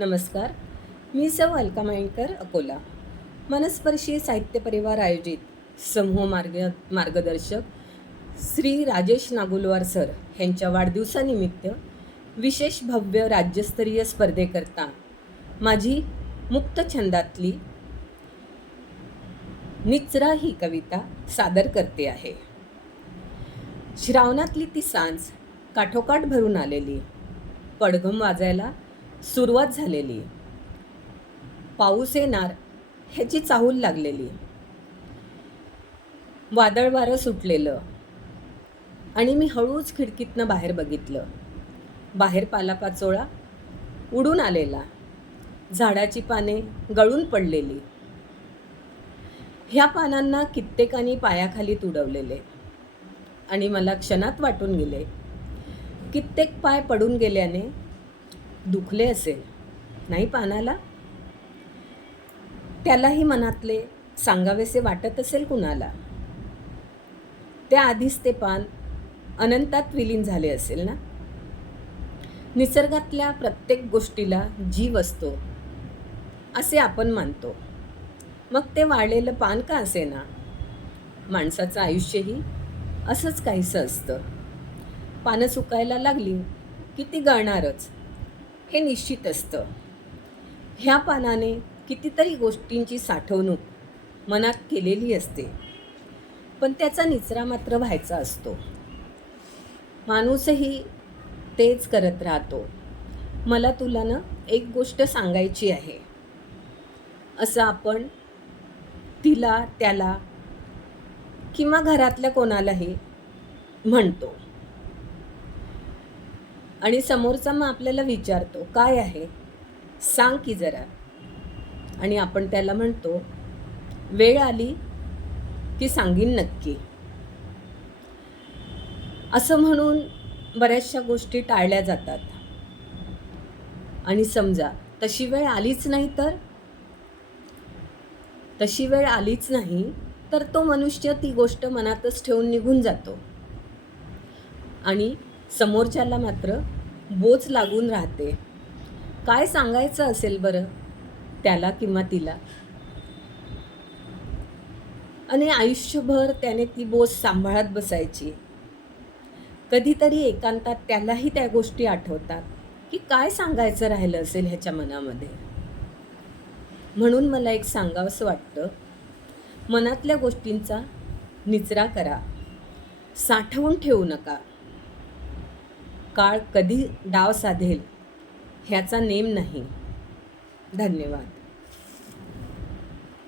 नमस्कार. मी सौ अलका माइंडकर अकोला. मनस्पर्शी साहित्य परिवार आयोजित समूह मार्ग मार्गदर्शक श्री राजेश नागुलवार सर यांच्या वाढदिवसानिमित्त विशेष भव्य राज्यस्तरीय स्पर्धेकरता माझी मुक्त छंदातली निचरा ही कविता सादर करते आहे. श्रावणातली ती सांज काठोकाठ भरून आलेली. पडघम वाजायला सुरुवात झालेली. पाऊस येणार ह्याची चाहूल लागलेली. वादळ वारं सुटलेलं. आणि मी हळूच खिडकीतनं बाहेर बघितलं. बाहेर पालापाचोळा उडून आलेला. झाडाची पाने गळून पडलेली. ह्या पानांना कित्येकानी पायाखाली तुडवलेले. आणि मला क्षणात वाटून गेले. कित्येक पाय पडून गेल्याने दुखले असेल नाही पानाला? त्यालाही मनातले सांगावेसे वाटत असेल कुणाला? त्याआधीच ते पान अनंतात विलीन झाले असेल ना? निसर्गातल्या प्रत्येक गोष्टीला जीव असतो असे आपण मानतो. मग ते वाळलेलं पान का असे ना? माणसाचं आयुष्यही असंच काहीसं असतं. पानं सुकायला लागली की ती गळणारच. हे निश्चित असतं. ह्या पानाने कितीतरी गोष्टींची साठवणूक मनात केलेली असते. पण त्याचा निचरा मात्र व्हायचा असतो. माणूसही तेच करत राहतो. मला तुला ना एक गोष्ट सांगायची आहे. असं आपण तिला त्याला किंवा घरातल्या कोणालाही म्हणतो. आणि समोरचा मग आपल्याला विचारतो काय आहे? सांग की जरा. आणि आपण त्याला म्हणतो वेळ आली की सांगीन नक्की. असं म्हणून बऱ्याचशा गोष्टी टाळल्या जातात. आणि समजा तशी वेळ आलीच नाही तर? तशी वेळ आलीच नाही तर तो मनुष्य ती गोष्ट मनातच ठेवून निघून जातो. आणि समोरच्याला मात्र बोच लागून राहते. काय सांगायचं असेल बरं? त्याला किंवा तिला? आणि आयुष्यभर त्याने ती बोच सांभाळत बसायची. कधीतरी एकांतात त्यालाही त्या गोष्टी आठवतात की काय सांगायचं राहिलं असेल ह्याच्या मनामध्ये? म्हणून मला एक सांगावंसं वाटतं मनातल्या गोष्टींचा निचरा करा. साठवून ठेवू नका. काळ कधी डाव साधेल ह्याचा नेम नाही. धन्यवाद.